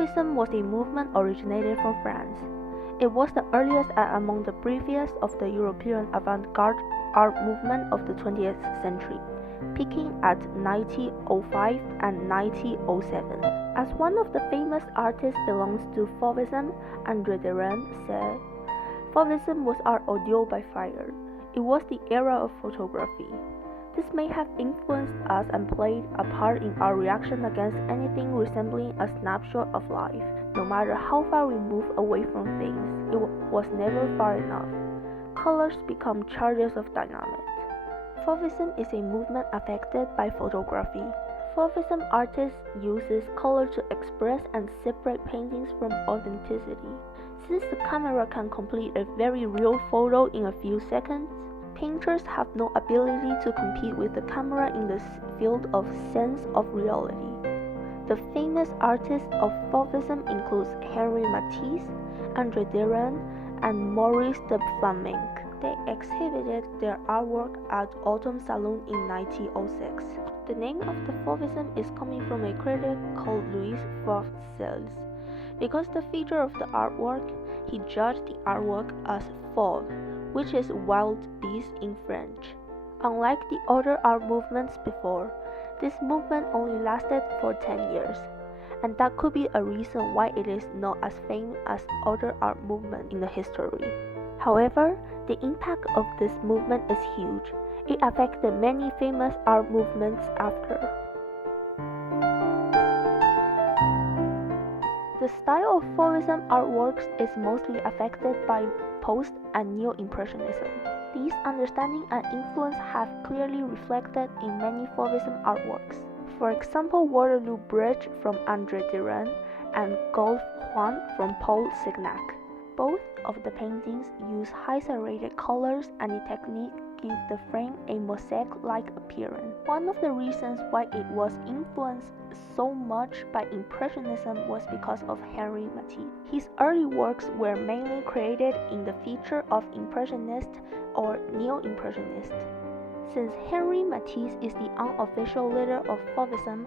Fauvism was a movement originated from France. It was the earliest and among the briefest of the European avant-garde art movement of the 20th century, peaking at 1905 and 1907. As one of the famous artists belongs to Fauvism, André Derain said, "Fauvism was art audio by fire. It was the era of photography. This may have influenced us and played a part in our reaction against anything resembling a snapshot of life. No matter how far we move away from things, it was never far enough. Colors become charges of dynamite." Fauvism is a movement affected by photography. Fauvism artists uses color to express and separate paintings from authenticity. Since the camera can complete a very real photo in a few seconds, painters have no ability to compete with the camera in the field of sense of reality. The famous artists of Fauvism include Henri Matisse, André Derain, and Maurice de Flamenc. They exhibited their artwork at Autumn Salon in 1906. The name of the Fauvism is coming from a critic called Louis Fauves. Because the feature of the artwork, he judged the artwork as fauve, which is wild beast in French. Unlike the other art movements before, this movement only lasted for 10 years, and that could be a reason why it is not as famous as other art movements in the history. However, the impact of this movement is huge. It affected many famous art movements after. The style of Fauvism artworks is mostly affected by Post and Neo-Impressionism. These understanding and influence have clearly reflected in many Fauvism artworks. For example, Waterloo Bridge from André Derain and Golf Juan from Paul Signac. Both of the paintings use high saturated colors, and the technique gives the frame a mosaic-like appearance. One of the reasons why it was influenced so much by Impressionism was because of Henri Matisse. His early works were mainly created in the feature of Impressionist or Neo-Impressionist. Since Henri Matisse is the unofficial leader of Fauvism,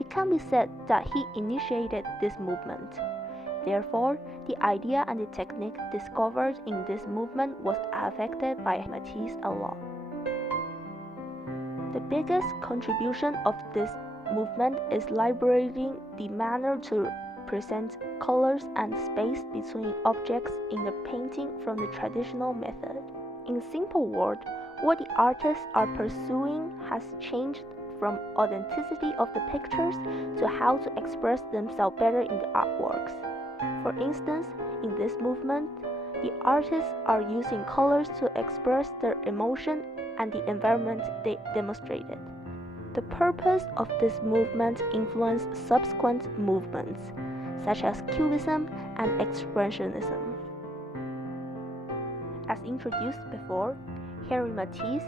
it can be said that he initiated this movement. Therefore, the idea and the technique discovered in this movement was affected by Matisse a lot. The biggest contribution of this movement is liberating the manner to present colors and space between objects in the painting from the traditional method. In simple words, what the artists are pursuing has changed from authenticity of the pictures to how to express themselves better in the artworks. For instance, in this movement, the artists are using colors to express their emotion and the environment they demonstrated. The purpose of this movement influenced subsequent movements, such as Cubism and Expressionism. As introduced before, Henri Matisse,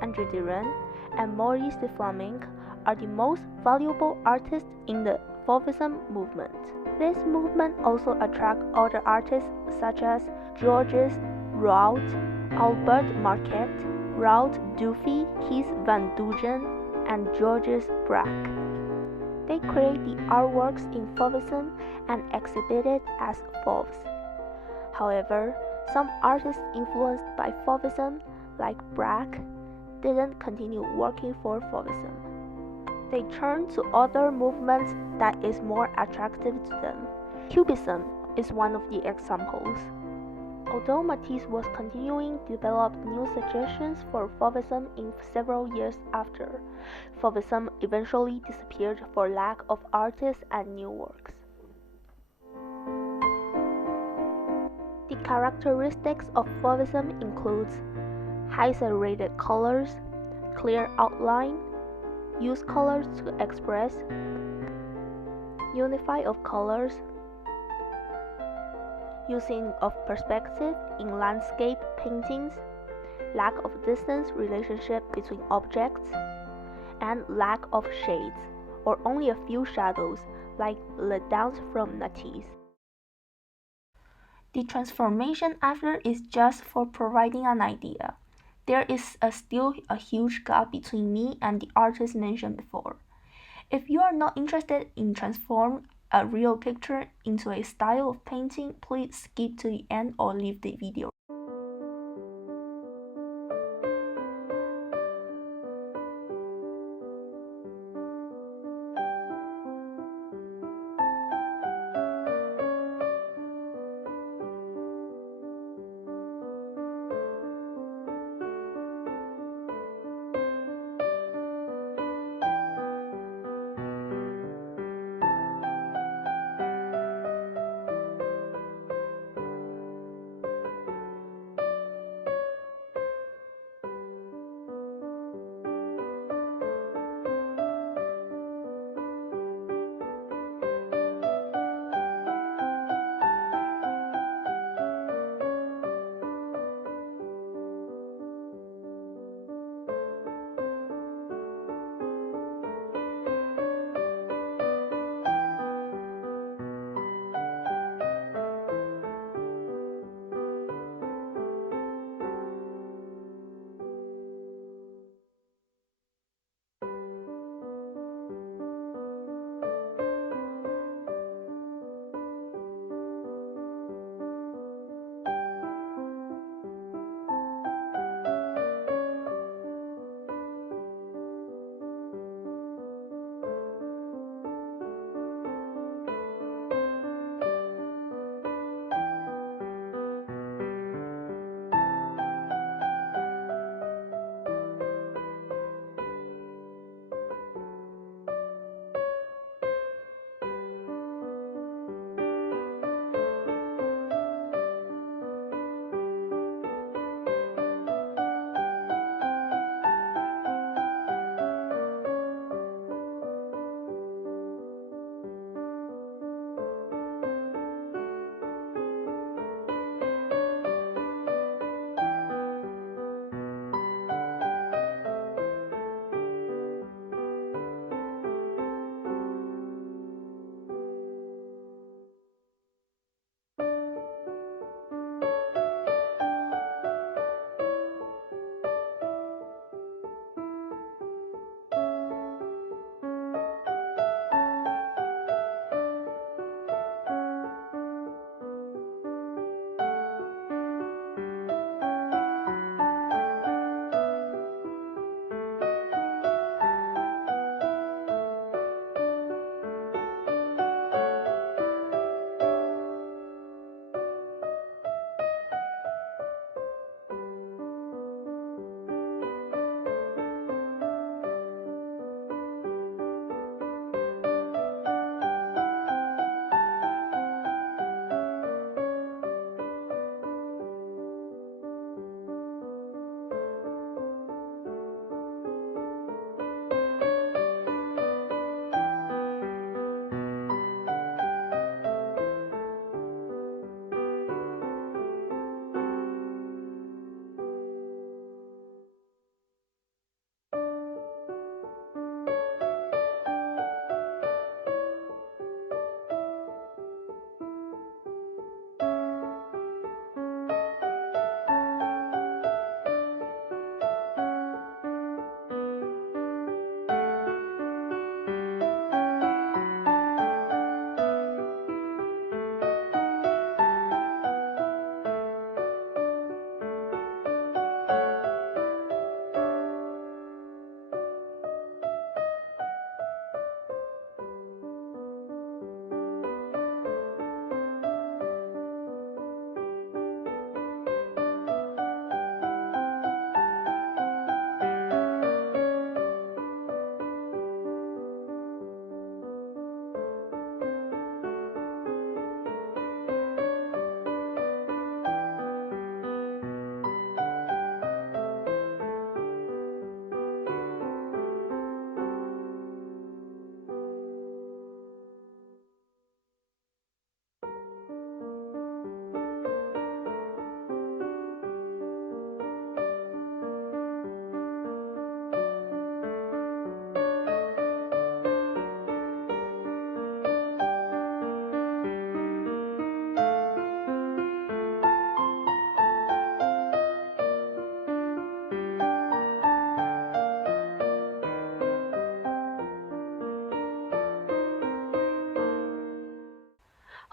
André Derain, and Maurice de Flamenc are the most valuable artists in the Fauvism movement. This movement also attracts other artists such as Georges Rouault, Albert Marquet, Raoul Dufy, Kees van Doogen, and Georges Braque. They create the artworks in Fauvism and exhibit it as fauves. However, some artists influenced by Fauvism, like Braque, didn't continue working for Fauvism. They turned to other movements that is more attractive to them. Cubism is one of the examples. Although Matisse was continuing to develop new suggestions for Fauvism in several years after, Fauvism eventually disappeared for lack of artists and new works. The characteristics of Fauvism includes high saturated colors, clear outline, use colors to express, unify of colors, using of perspective in landscape paintings, lack of distance relationship between objects, and lack of shades, or only a few shadows, like Le Dance from Matisse. The transformation after is just for providing an idea. There is still a huge gap between me and the artist mentioned before. If you are not interested in transform a real picture into a style of painting, please skip to the end or leave the video.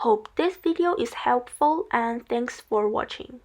Hope this video is helpful and thanks for watching.